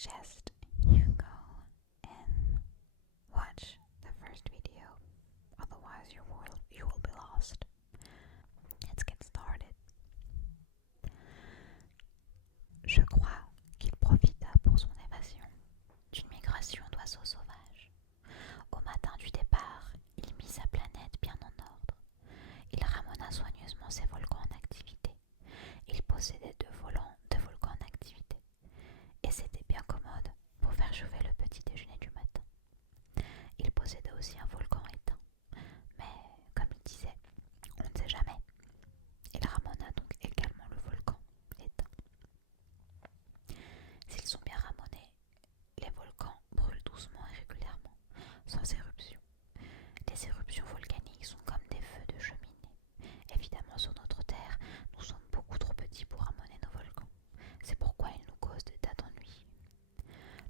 suggest you go and watch the first video, otherwise you will be lost. Let's get started. Je crois qu'il profita pour son évasion d'une migration d'oiseaux sauvages. Au matin du départ, il mit sa planète bien en ordre. Il ramena soigneusement ses volcans en activité. Il possédait deux volcans en activité. Et c'était bien commode pour faire chauffer le petit déjeuner du matin. Il possédait aussi un volcan éteint. Mais, comme il disait, on ne sait jamais. Il ramena donc également le volcan éteint. S'ils sont bien ramenés, les volcans brûlent doucement et régulièrement, sans éruption. Les éruptions volcaniques sont comme des feux de cheminée. Évidemment, sur notre Terre, nous sommes beaucoup trop petits pour ramener nos volcans. C'est pourquoi ils nous causent des tas d'ennuis.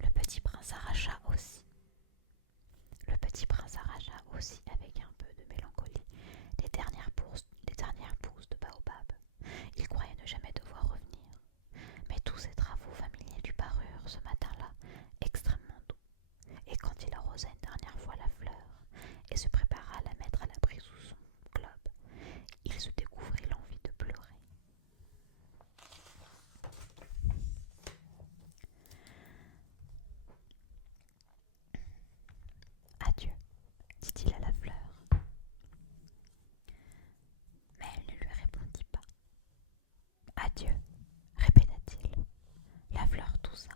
Le petit prince arracha aussi avec un peu de mélancolie les dernières pousses de baobab. Il croyait ne jamais devoir revenir. Mais tous ses travaux familiers lui parurent ce matin-là extrêmement doux. Et quand il arrosa une dernière fois la fleur et se prépara à la mettre à l'abri sous son globe, il se découvrit l'envie de pleurer. Adieu, dit-il à la fleur. Mais elle ne lui répondit pas. Adieu, répéta-t-il. La fleur toussa.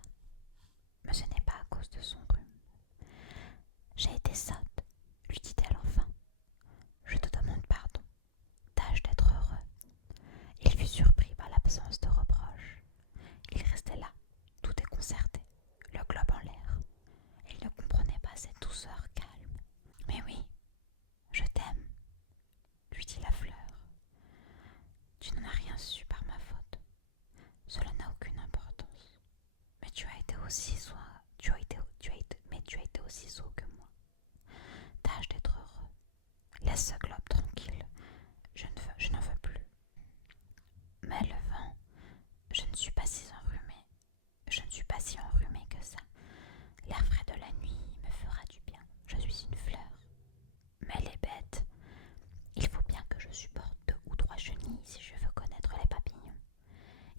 Mais ce n'est pas à cause de son rhume. J'ai été sotte, lui dit-elle enfin. Je te demande pardon. Tâche d'être heureux. Il fut surpris par l'absence de reproche. Il restait là, tout déconcerté, le globe en l'air. Il ne comprenait pas cette douceur calme. Mais oui, je t'aime, lui dit la fleur. Tu n'en as rien su par ma faute. Cela n'a aucune importance. Mais tu as été aussi sot que moi. Tâche d'être heureux. Laisse ce globe tranquille. Je n'en veux plus. Mais le vent, je ne suis pas si enrhumée que ça. L'air frais de la nuit me fera du bien. Je suis une fleur. Mais les bêtes, il faut bien que je supporte 2 ou 3 chenilles si je veux connaître les papillons.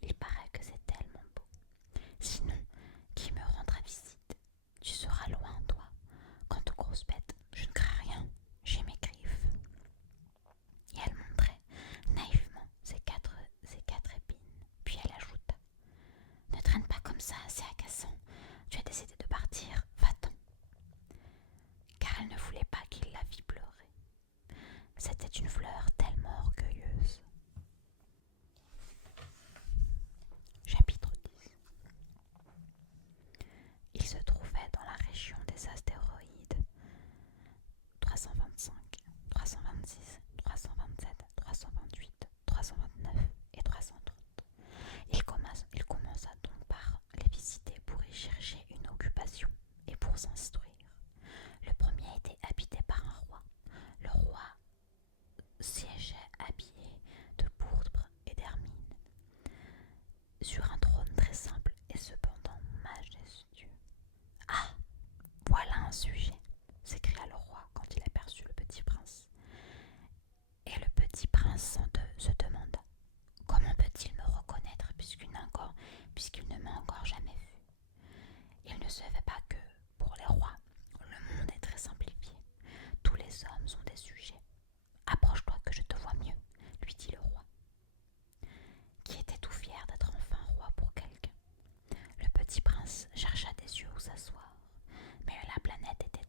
Il paraît que c'est tellement beau. Sinon, qui me rendra visite? Tu seras loin, toi. Quant aux grosses bêtes, je ne crains rien. J'ai mes griffes. Et elle montrait naïvement ses quatre épines. Puis elle ajouta: Ne traîne pas comme ça, c'est agaçant. Tu as décidé de partir, va-t'en. Car elle ne voulait pas qu'il la vît pleurer. C'était une fleur tellement orgueilleuse. Chapitre 10. Il se trouvait dans la région des astéroïdes 325, 326, 327, 328, 329 et 330. Il commença donc par les visiter pour y chercher une occupation et pour s'instruire. Le premier était habité par un roi. Le roi siégeait habillé de pourpre et d'hermine, sur un trône très simple et cependant majestueux. « Ah, voilà un sujet !» s'écria le roi quand il aperçut le petit prince. Et le petit prince se demanda: comment peut-il me reconnaître puisqu'il ne m'a encore jamais vu? Il ne savait pas que, pour les rois, le monde est très simplifié. Tous les hommes sont des sujets. Approche-toi que je te vois mieux, lui dit le roi, qui était tout fier d'être enfin roi pour quelqu'un. Le petit prince chercha des yeux où s'asseoir, mais la planète était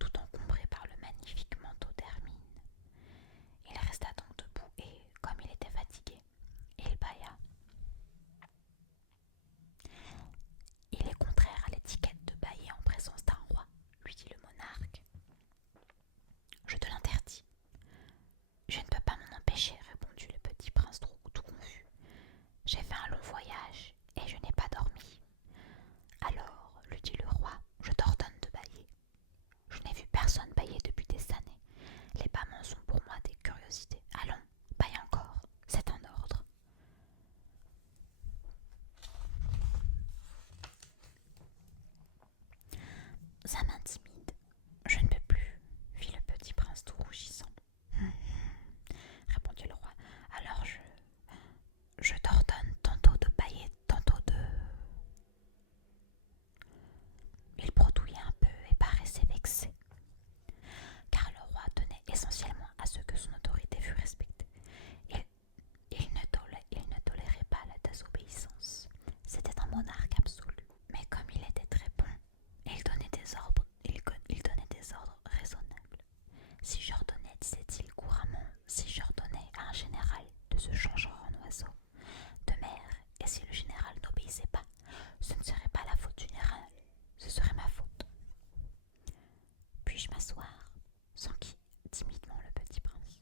Puis-je m'asseoir s'enquit timidement le petit prince.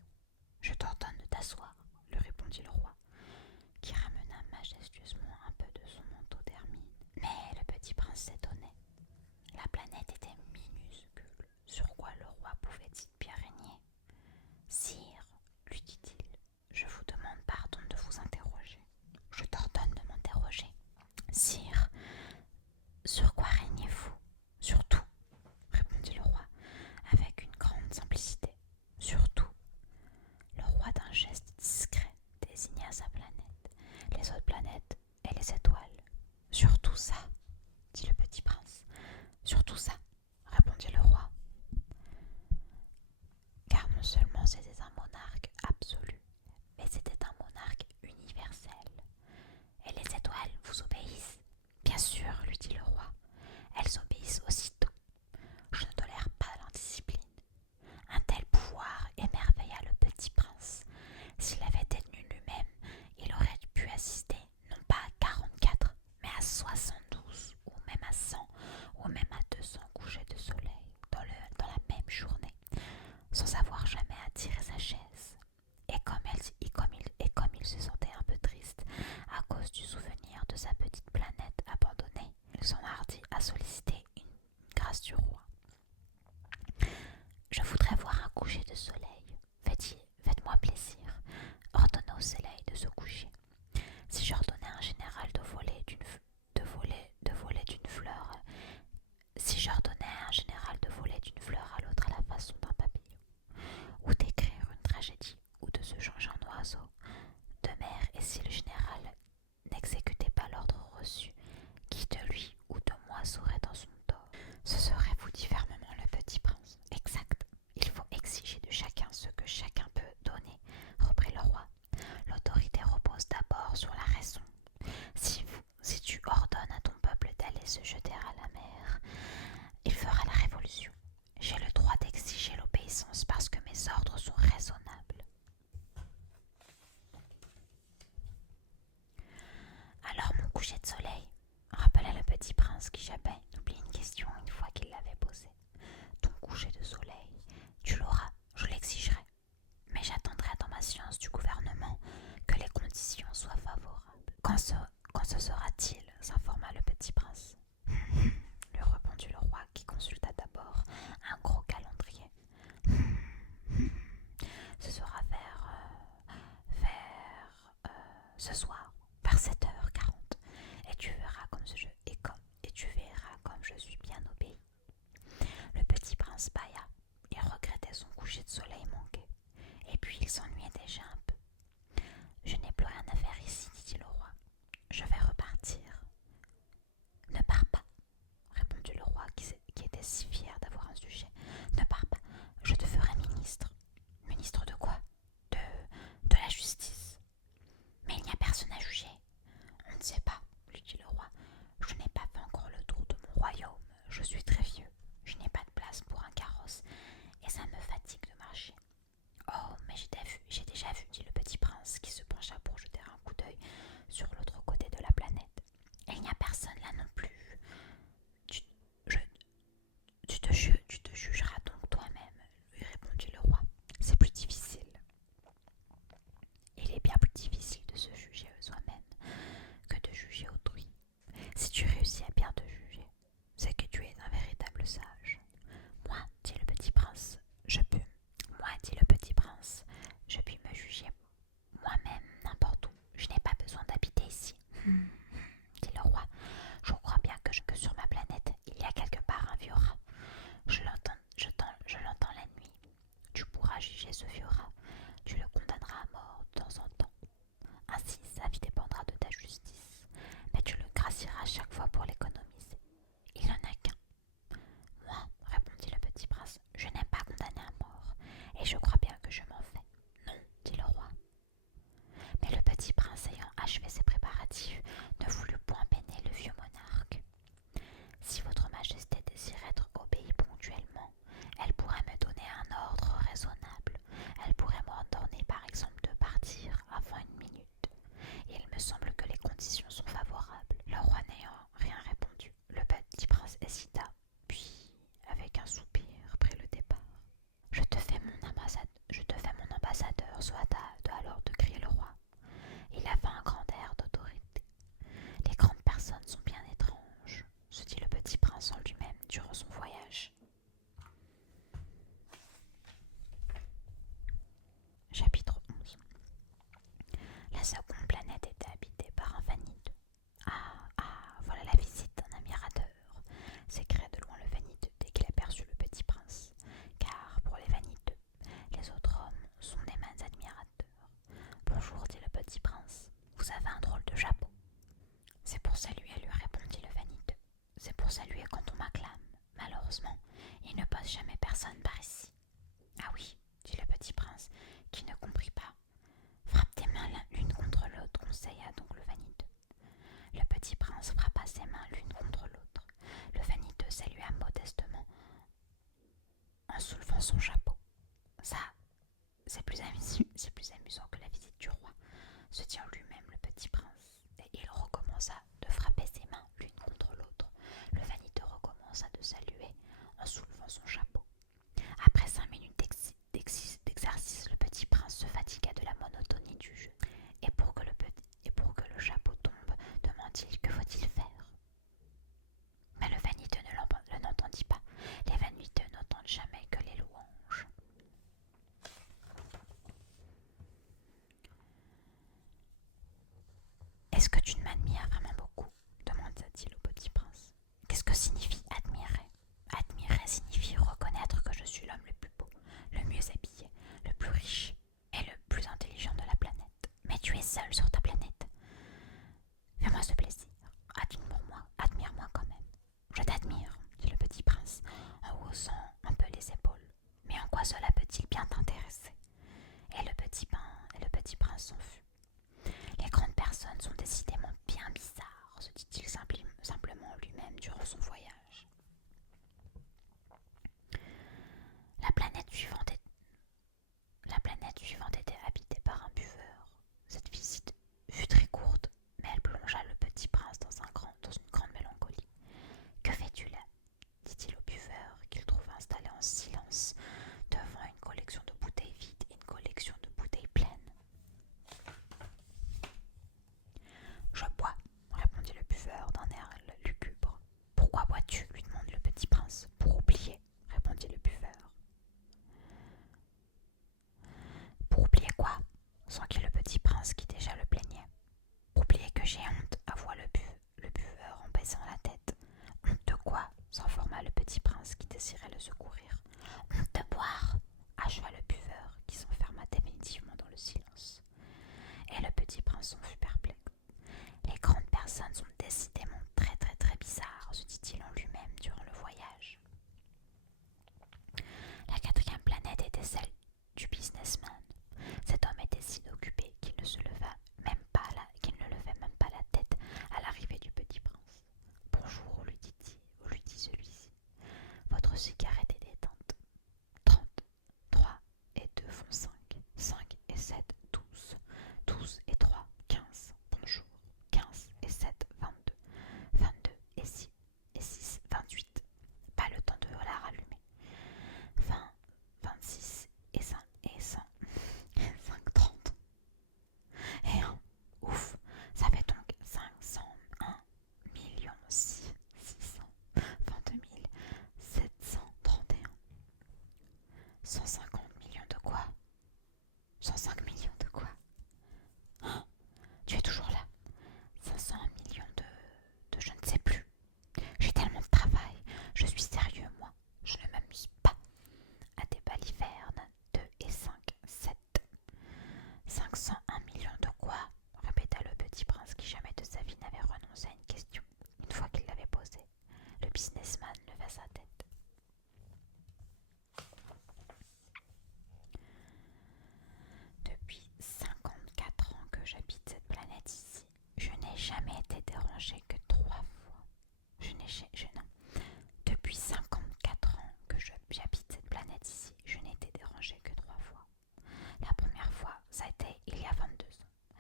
Je t'ordonne de t'asseoir, lui répondit le roi, qui ramena majestueusement un peu de son manteau d'hermine. Mais le petit prince s'étonnait. La planète était minuscule. Sur quoi le roi pouvait-il bien régner? Sire, lui dit-il, je vous demande pardon de vous interroger. Je t'ordonne de m'interroger. Sire, sur quoi régnez-vous? Sur tout, répondit le roi, avec une grande simplicité. Sur tout. Le roi d'un geste discret désigna sa planète, les autres planètes et les étoiles. Sur tout ça, dit le petit prince. Sur tout ça, répondit le roi. Car non seulement c'était un monarque absolu, mais c'était un monarque universel. Et les étoiles vous obéissent? Bien sûr, lui dit le roi. Elles obéissent aussitôt. Je ne tolère pas l'indiscipline. Un tel pouvoir émerveilla le petit prince. S'il avait détenu lui-même, il aurait pu assister non pas à 44, mais à 72, ou même à 100, ou même à 200 couchers de soleil dans la même journée, sans avoir jamais à tirer sa chaise. Et comme il se sentait un peu triste à cause du souvenir de sa petite planète abandonnée, il s'enhardit à solliciter une grâce du roi. Je voudrais voir un coucher de soleil. Faites-moi plaisir. Ordonnez au soleil de se coucher. Si j'ordonnais à un général de voler d'une fleur, si j'ordonnais à un général de voler d'une fleur à l'autre à la façon d'un papillon, ou d'écrire une tragédie, ou de se changer en oiseau de mer, et si le général n'exécutait pas l'ordre reçu, qui de lui ou de moi saurait dans son tort? Ce serait, vous dit fermement le petit prince. Exact. Il faut exiger de chacun ce que chacun peut donner, reprit le roi. L'autorité repose d'abord sur la raison. Si tu ordonnes à ton peuple d'aller se jeter à la mer, il fera la révolution. J'ai le droit d'exiger l'obéissance parce que mes ordres sont raisonnables. Alors mon coucher de soleil, rappela le petit prince qui jamais n'oublie une question une fois qu'il l'avait posée. Ton coucher de soleil, tu l'auras, je l'exigerai. Mais j'attendrai dans ma science du gouvernement que les conditions soient favorables. Quand ce sera-t-il? S'informa le petit prince. Lui répondit le roi qui consulta d'abord un gros calendrier. Ce sera vers ce soir, vers 7h40, et tu verras comme je suis bien obéi. Le petit prince bâilla. Il regrettait son coucher de soleil manqué, et puis il s'ennuyait déjà un peu. Je n'ai plus rien à faire ici, dit le roi. Je vais repartir. Ne pars pas, répondit le roi qui était si fier d'avoir un sujet. Ne pars pas, je te ferai ministre. Ministre de quoi? De la justice. Mais il n'y a personne à juger. On ne sait pas, lui dit le roi. Je n'ai pas fait encore le tour de mon royaume. Je suis très vieux. Je n'ai pas de place pour un carrosse et ça me fatigue de marcher. Oh, mais j'ai déjà vu, dit le petit prince qui se pencha pour jeter un coup d'œil sur l'autre côté de la planète. Et il n'y a personne là non plus. Tu te jugeras donc toi-même, lui répondit le roi. C'est plus difficile. Il est bien plus difficile de se juger soi-même que de juger autrui. Si tu réussis à bien te juger, c'est que tu es un véritable sage. Moi, dit le petit prince, je puis me juger moi-même n'importe où. Je n'ai pas besoin d'habiter ici. Dit le roi. Je crois bien que sur ma planète, il y a quelque part un vieux rat. Je passe jamais personne par ici. Ah oui, dit le petit prince, qui ne comprit pas. Frappe tes mains l'une contre l'autre, conseilla donc le vaniteux. Le petit prince frappa ses mains l'une contre l'autre. Le vaniteux salua modestement en soulevant son chapeau. Ça, c'est plus amusant que la visite du roi, se dit en lui-même le petit prince, et il recommença de frapper ses mains l'une contre l'autre. Le vaniteux recommença de saluer en soulevant son chapeau. Après 5 minutes d'exercice, le petit prince se fatigua de la monotonie du jeu. Et pour que le chapeau tombe, demanda-t-il, que faut-il faire? Mais le vaniteux ne l'entendit pas. Les vaniteux n'entendent jamais que les louanges. Est-ce que tu ne m'admires vraiment beaucoup? Demanda-t-il au petit prince. Qu'est-ce que signifie admirer? Admirer signifie reconnaître que je suis l'homme le plus beau, le mieux habillé, le plus riche et le plus intelligent de la planète. Mais tu es seul sur ta planète. Fais-moi ce plaisir. Admire-moi quand même. Je t'admire, dit le petit prince, en haussant un peu les épaules. Mais en quoi cela peut-il bien t'intéresser? Et le petit prince s'en fut. Les grandes personnes sont décidément bien bizarres, se dit-il simplement lui-même durant son voyage. La planète suivante était habitée par un buveur. Cette visite fut très courte, mais elle plongea le petit prince dans une grande mélancolie. Que fais-tu là? Dit-il au buveur, qu'il trouva installé en silence devant une collection de bouteilles vides et une collection de bouteilles pleines. Je bois, répondit le buveur d'un air lugubre. Pourquoi bois-tu? Lui demande le petit prince. Pour oublier, répondit le buveur. Pour oublier quoi? S'enquit le petit prince qui déjà le plaignait. Oublier que j'ai honte, avoua le buveur en baissant la tête. Honte de quoi? S'informa le petit prince qui désirait le secourir. Honte de boire, acheva le buveur qui s'enferma définitivement dans le silence. Et le petit prince s'en fut perplexe. Les grandes personnes sont décidément très très très bizarres, se dit-il en lui-même durant le voyage. La quatrième planète était celle du businessman. Cet homme était si occupé qu'il ne levait même pas la tête à l'arrivée du petit prince. Bonjour, lui dit celui-ci. Votre cigarette est éteinte. 30, 3 et 2 font 5. 5 et 7, 12. 12 et 3, 15. Bonjour. 15 et 7, 22. 22 et 6, 28. Pas le temps de la rallumer. 20, 26 et 5 et 100. 5, 30. Et 1. Ouf. Ça fait donc 501 622 731. 150 millions de quoi? 105 millions de quoi? Oh, tu es toujours là. 501 millions de je ne sais plus. J'ai tellement de travail. Je suis sérieux, moi. Je ne m'amuse pas. À des balivernes 2 et 5, 7. 501 millions de quoi? Répéta le petit prince qui jamais de sa vie n'avait renoncé à une question. Une fois qu'il l'avait posée, le businessman leva sa tête. Depuis 54 ans que j'habite cette planète ici, je n'ai jamais été dérangé que 3 fois. Depuis 54 ans que j'habite cette planète ici, je n'ai été dérangé que 3 fois. La première fois, ça a été il y a 22 ans,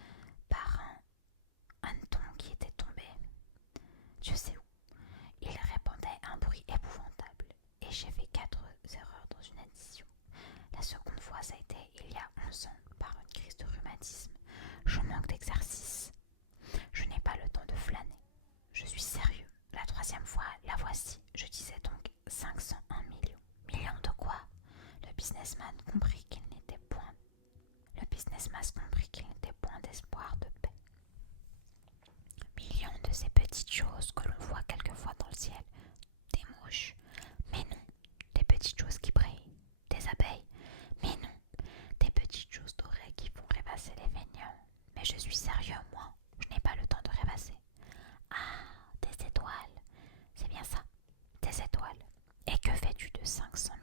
par un hanneton qui était tombé, je sais où. Il répandait un bruit épouvantable et j'ai fait 4 erreurs dans une addition. La seconde fois, ça a été il y a 11 ans, par une crise de rhumatisme. Je manque d'exercice. Je n'ai pas le temps de flâner. Je suis sérieux. La troisième fois, la voici. Je disais donc 501 millions. Millions de quoi? Le businessman comprit qu'il n'était point d'espoir de paix. Millions de ces petites choses que l'on voit quelquefois dans le ciel. Des mouches. Mais non. Des petites choses qui brillent. Des abeilles. Mais non. Des petites choses dorées qui font rêvasser les feignants. Mais je suis sérieux, moi. Je n'ai pas le temps de rêvasser. Ah, des étoiles. C'est bien ça. Des étoiles. Et que fais-tu de 500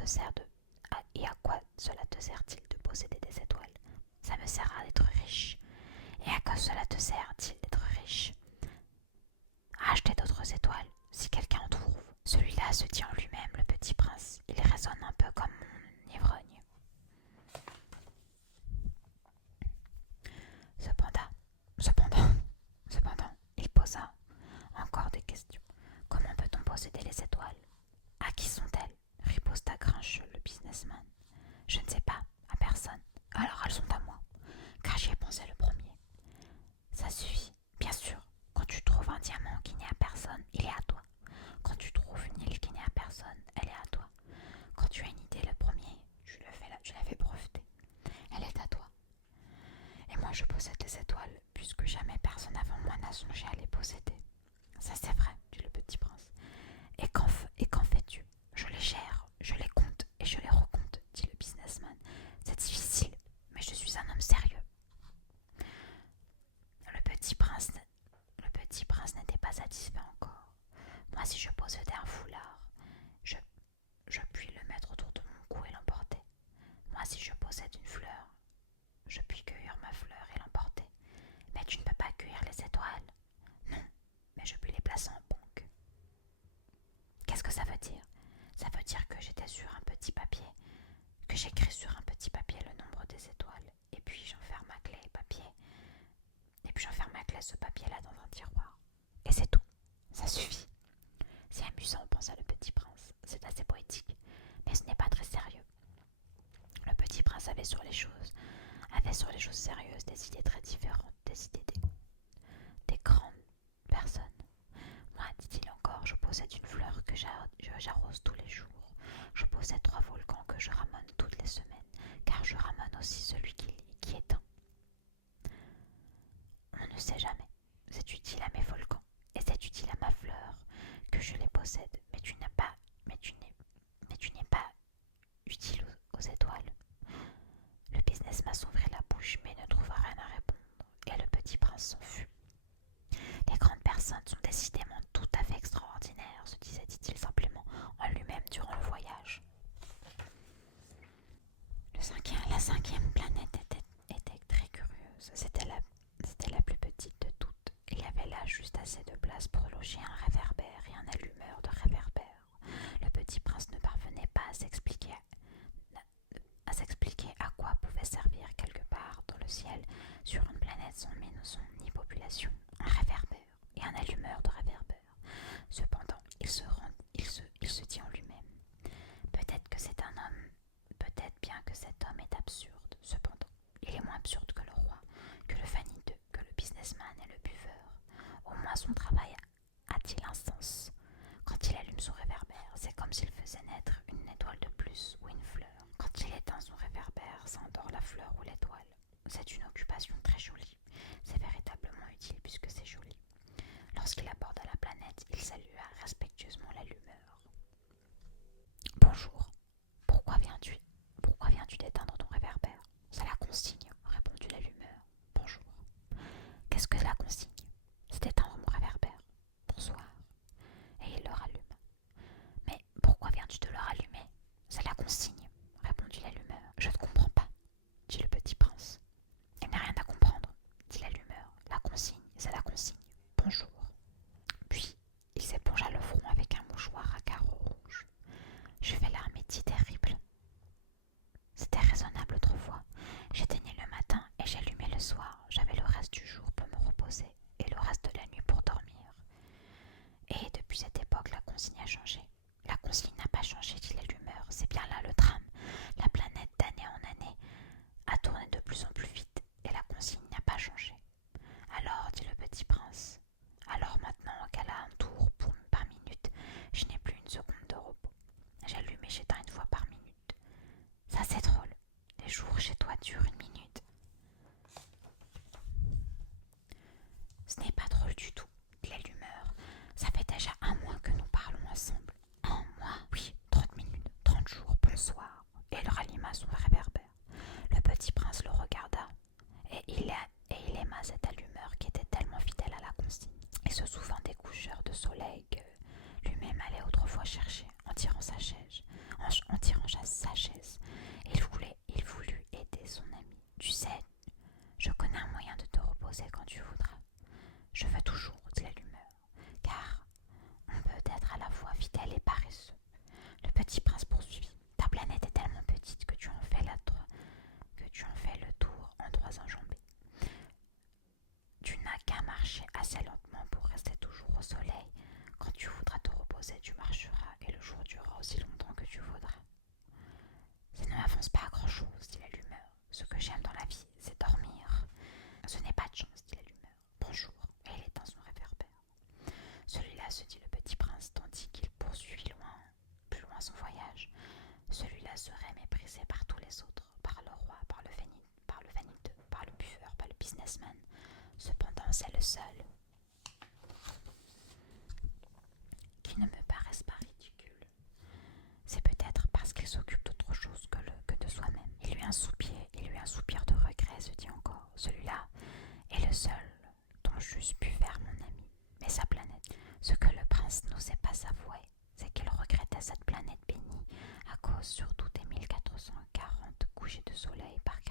te sert de... Et à quoi cela te sert-il de posséder des étoiles? Ça me sert d'être riche. Et à quoi cela te sert-il d'être riche? À acheter d'autres étoiles, si quelqu'un en trouve. Celui-là se dit en lui-même, le petit prince. Il résonne un peu comme mon ivrogne. Cependant, il posa encore des questions. Comment peut-on posséder les étoiles? À qui sont-elles? Riposta grincheux le businessman. Je ne sais pas, à personne. Alors elles sont à moi, car j'y ai pensé le premier. Ça suffit, bien sûr. Quand tu trouves un diamant qui n'est à personne, il est à toi. Quand tu trouves une île qui n'est à personne, elle est à toi. Quand tu as une idée, le premier, tu la fais breveter. Elle est à toi. Et moi je possède les étoiles, puisque jamais personne avant moi n'a songé à les posséder. Ça c'est vrai, dit le petit prince. Et qu'en fais-tu? Je les gère, je les compte et je les recompte, dit le businessman. C'est difficile, mais je suis un homme sérieux. Le petit prince n'était pas satisfait encore. Moi, si je possédais un foulard, je puis le mettre autour de mon cou et l'emporter. Moi, si je possède une fleur, je puis cueillir ma fleur et l'emporter. Mais tu ne peux pas cueillir les étoiles. Non, mais je puis les placer en banque. Qu'est-ce que ça veut dire? Ça veut dire que j'étais sur un petit papier, que j'écris sur un petit papier le nombre des étoiles, et puis j'enferme ma clé ce papier-là dans un tiroir. Et c'est tout, ça suffit. C'est amusant, pensa le petit prince, c'est assez poétique, mais ce n'est pas très sérieux. Le petit prince avait sur les choses sérieuses des idées très différentes des idées des grandes personnes. Moi, dit-il encore, je possède une fleur que j'arrose tous les jours. Je possède 3 volcans que je ramène toutes les semaines, car je ramène aussi celui qui éteint. On ne sait jamais. C'est utile à mes volcans, et c'est utile à ma fleur, que je les possède, mais tu n'es pas utile aux étoiles. Le businessman s'ouvrit la bouche, mais ne trouva rien à répondre, et le petit prince s'en fut. Les grandes personnes sont décidément tout à fait extraordinaires, se disait-il simplement en lui-même durant le voyage. La cinquième planète était très curieuse. C'était la plus petite de toutes. Il y avait là juste assez de place pour loger un réverbère et un allumeur de réverbère. Le petit prince ne parvenait pas à s'expliquer à quoi pouvait servir quelque part dans le ciel, sur une planète sans son ni population, un réverbère et un allumeur de réverbère. Cependant, il se dit en lui-même: peut-être que c'est un homme, peut-être bien que cet homme est absurde. Cependant, il est moins absurde que le roi, que le vaniteux, que le businessman et le buveur. Au moins son travail a-t-il un sens. Quand il allume son réverbère, c'est comme s'il faisait naître une étoile de plus ou une fleur. Quand il éteint son réverbère, ça endort la fleur ou l'étoile. C'est une occupation très jolie. C'est véritablement utile puisque c'est joli. Lorsqu'il aborda la planète, il salua respectueusement l'allumeur. Bonjour. Pourquoi viens-tu d'éteindre ton réverbère? C'est la consigne, répondit l'allumeur. Bonjour. Qu'est-ce que la consigne? C'est d'éteindre mon réverbère. Bonsoir. Et il le ralluma. Mais pourquoi viens-tu de le rallumer? C'est la consigne, répondit l'allumeur. Je ne comprends pas, dit le petit prince. Il n'y a rien à comprendre, dit l'allumeur. La consigne, c'est la consigne. Bonjour. Puis, il s'épongea le front avec un mouchoir à carreaux rouges. Je fais l'armétie terrible. C'était raisonnable autrefois. J'éteignais le matin et j'allumais le soir. J'avais le reste du jour pour me reposer et le reste de la nuit pour dormir. Et depuis cette époque, la consigne a changé. La consigne n'a pas changé, dit l'allumeur. C'est bien là le drame. La planète, d'année en année, a tourné de plus en plus vite et la consigne n'a pas changé. Alors, dit le petit prince, alors maintenant qu'elle a un tour par minute, je n'ai plus une seconde de repos. J'allume et j'éteins une fois par minute. Ça c'est drôle. Les jours chez toi durent une minute. Ce n'est pas drôle du tout, dit l'allumeur. Ça fait déjà 1 mois que nous parlons ensemble. 1 mois? Oui, 30 minutes, 30 jours, bonsoir. Et il ralluma son réverbère. Le petit prince le regarda, et il aima cette allumeur qui était tellement fidèle à la consigne. Et se souvenant des coucheurs de soleil que lui-même allait autrefois chercher en tirant sa chaise, Tu sais, je connais un moyen de te reposer quand tu voudras. Je veux toujours, dit l'allumeur, car on peut être à la fois fidèle et paresseux. Le petit prince poursuivit. Ta planète est tellement petite que tu en fais le tour en 3 enjambées. Tu n'as qu'à marcher assez lentement pour rester toujours au soleil. Quand tu voudras te reposer, tu marcheras et le jour durera aussi longtemps que tu voudras. Ça ne m'avance pas à grand-chose, dit l'allumeur. Ce que j'aime dans la vie, c'est dormir. Ce n'est pas de chance, dit l'allumeur. Bonjour, et il éteint son réverbère. Celui-là, se dit le petit prince, tandis qu'il poursuivit plus loin son voyage. Celui-là serait méprisé par tous les autres, par le roi, par le vaniteux, par le buveur, par le businessman. Cependant, c'est le seul qui ne me paraisse pas ridicule. C'est peut-être parce qu'il s'occupe d'autre chose que de soi-même. Il lui un soupir de regret, se dit encore. Celui-là est le seul dont j'eusse pu faire mon ami. Mais sa planète, ce que le prince n'osait pas avouer, c'est qu'il regrettait cette planète bénie à cause surtout des 1440 couchers de soleil par